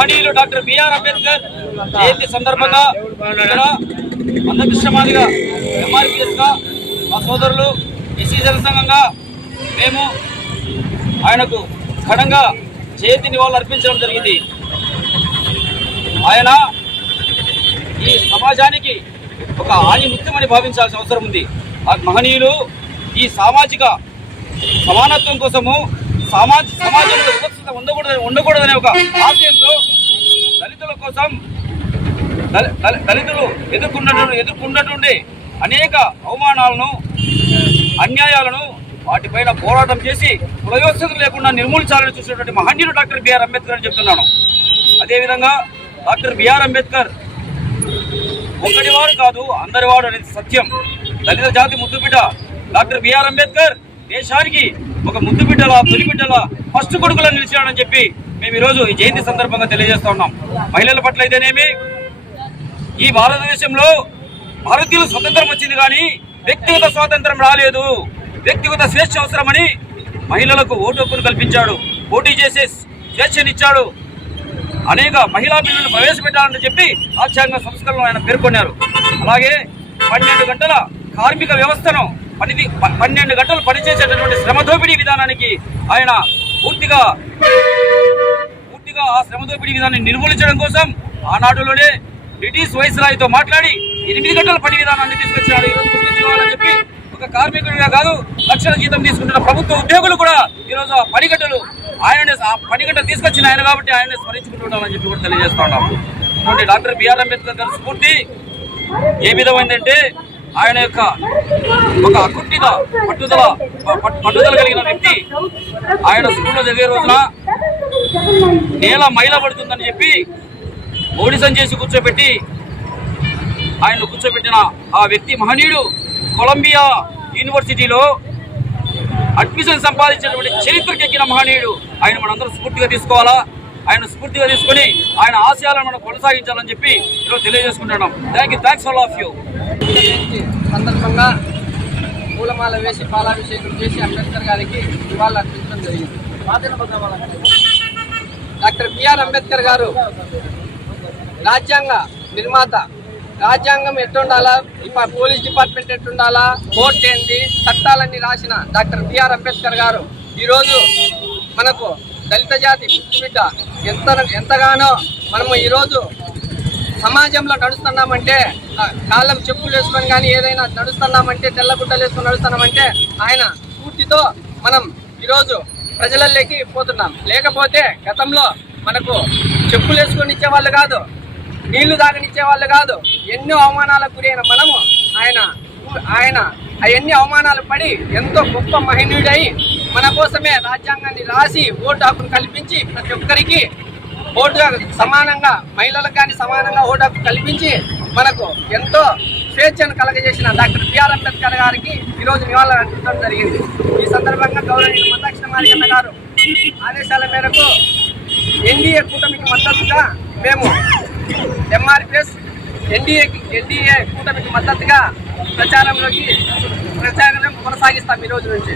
మహనీయులు doctor BR Ambedkar జయంతి సందర్భంగా ఇక్కడ అందకృష్ణ ఎంఆర్పిఎస్గా మా సోదరులు ఎస్సీ జనసంఘంగా మేము ఆయనకు ఘనంగా జయంతి నివాళులు అర్పించడం జరిగింది. ఆయన ఈ సమాజానికి ఒక ఆణిముత్యమని భావించాల్సిన అవసరం ఉంది. ఆ మహనీయులు ఈ సామాజిక సమానత్వం కోసము సమాజ సమాజంలో వివక్షత ఉండకూడదని ఉండకూడదనే ఒక ఆశయం కోసం దళితులు ఎదుర్కొన్నటువంటి ఎదుర్కొన్నటువంటి అనేక అవమానాలను అన్యాయాలను వాటిపైన పోరాటం చేసి కులవ్యవస్థలు లేకుండా నిర్మూలించాలని చూసినటువంటి మహనీయుడు డాక్టర్ బిఆర్ అంబేద్కర్ అని చెప్తున్నాను. అదేవిధంగా డాక్టర్ బిఆర్ అంబేద్కర్ ఒక్కడివాడు కాదు అందరివాడు అనేది సత్యం. దళిత జాతి ముద్దుబిడ్డ డాక్టర్ బిఆర్ అంబేద్కర్ దేశానికి ఒక ముద్దుబిడ్డల తొలిబిడ్డల ఫస్ట్ కొడుకులా నిలిచాడని చెప్పి మేము ఈరోజు ఈ జయంతి సందర్భంగా తెలియజేస్తా ఉన్నాం. మహిళల పట్ల అయితేనేమి ఈ భారతదేశంలో భారతీయులు స్వతంత్రం వచ్చింది కానీ వ్యక్తిగత స్వాతంత్రం రాలేదు. వ్యక్తిగత స్వేచ్ఛ అవసరమని మహిళలకు ఓటు హక్కును కల్పించాడు. పోటీ చేసే స్వేచ్ఛనిచ్చాడు. అనేక మహిళా బిల్లులు ప్రవేశపెట్టాలని చెప్పి రాజ్యాంగ సంస్కరణలు ఆయన పేర్కొన్నారు. అలాగే పన్నెండు గంటల కార్మిక వ్యవస్థను పనిది ప- పన్నెండు గంటలు పనిచేసేటటువంటి శ్రమ దోపిడీ విధానానికి ఆయన పూర్తిగా ఆ శ్రమ దోపిడీ విధానాన్ని నిర్మూలించడం కోసం ఆనాడులోనే బ్రిటిష్ వైస్రాయ్తో మాట్లాడి ఎనిమిది గంటల పని విధానాన్ని తీసుకొచ్చాడు ఈ గుర్తించుకోవాలని చెప్పి ఒక కార్మికుడిగా కాదు లక్షల జీతం తీసుకుంటున్న ప్రభుత్వ ఉద్యోగులు కూడా ఈరోజు ఆ పని గంటలు ఆయన ఆ పని గంటలు తీసుకొచ్చిన ఆయన కాబట్టి ఆయన స్మరించుకుంటుంటామని చెప్పి కూడా తెలియజేస్తా ఉన్నాం. డాక్టర్ బిఆర్ అంబేద్కర్ గారి స్ఫూర్తి ఏ విధమైందంటే ఆయన యొక్క ఒక అకుంఠిత పట్టుదల పట్టుదల కలిగిన వ్యక్తి. ఆయన స్కూల్లో చదివే రోజున నేల మైల పడుతుందని చెప్పి ఓడిసం చేసి కూర్చోబెట్టి ఆయన కూర్చోబెట్టిన ఆ వ్యక్తి మహనీయుడు కొలంబియా యూనివర్సిటీలో అడ్మిషన్ సంపాదించినటువంటి చరిత్రకెక్కిన మహనీయుడు. ఆయన మనందరం స్ఫూర్తిగా తీసుకోవాలా? ఆయన స్ఫూర్తిగా తీసుకొని ఆయన ఆశయాలను మనం కొనసాగించాలని చెప్పి ఈరోజు తెలియజేసుకుంటున్నాం. Thank you thanks all of you సందర్భంగా పూలమాల వేసి పాలాభిషేకం చేసి అంబేద్కర్ గారికి నివాళులు అర్పించడం జరిగింది డాక్టర్ బిఆర్ అంబేద్కర్ గారు రాజ్యాంగ నిర్మాత. రాజ్యాంగం ఎట్టుండాలా? పోలీస్ డిపార్ట్మెంట్ ఎట్టుండాలా? కోర్టు ఏంది? చట్టాలన్నీ రాసిన డాక్టర్ బిఆర్ అంబేద్కర్ గారు. ఈరోజు మనకు దళిత జాతి బిడ్డ ఎంత ఎంతగానో మనము ఈరోజు సమాజంలో నడుస్తున్నామంటే కాలం చెప్పులు వేసుకొని కానీ ఏదైనా నడుస్తున్నామంటే తెల్ల గుడ్డలు వేసుకొని నడుస్తున్నామంటే ఆయన స్ఫూర్తితో మనం ఈరోజు ప్రజలలోకి పోతున్నాం. లేకపోతే గతంలో మనకు చెప్పులు వేసుకొని ఇచ్చేవాళ్ళు కాదు నీళ్ళు తాగనిచ్చే వాళ్ళు కాదు ఎన్నో అవమానాలకు గురైన మనము ఆయన ఆయన అవన్నీ అవమానాలు పడి ఎంతో గొప్ప మహనీయుడై మన కోసమే రాజ్యాంగాన్ని రాసి ఓటు హక్కును కల్పించి ప్రతి ఒక్కరికి ఓటు సమానంగా మహిళలకు కానీ సమానంగా ఓటు హక్కు కల్పించి మనకు ఎంతో స్వేచ్ఛను కలగజేసిన డాక్టర్ బిఆర్ అంబేద్కర్ గారికి ఈరోజు నివాళులు అర్పించడం జరిగింది. ఈ సందర్భంగా గౌరవనీయులు మందాక్షణ మారిగన్న గారు ఆదేశాల మేరకు ఎన్డీఏ కూటమికి మద్దతుగా మేము ఎంఆర్పిఎస్ ఎన్డీఏ ఎన్డీఏ కూటమికి మద్దతుగా ప్రచారంలోకి ప్రచారం కొనసాగిస్తాం ఈ రోజు నుంచి.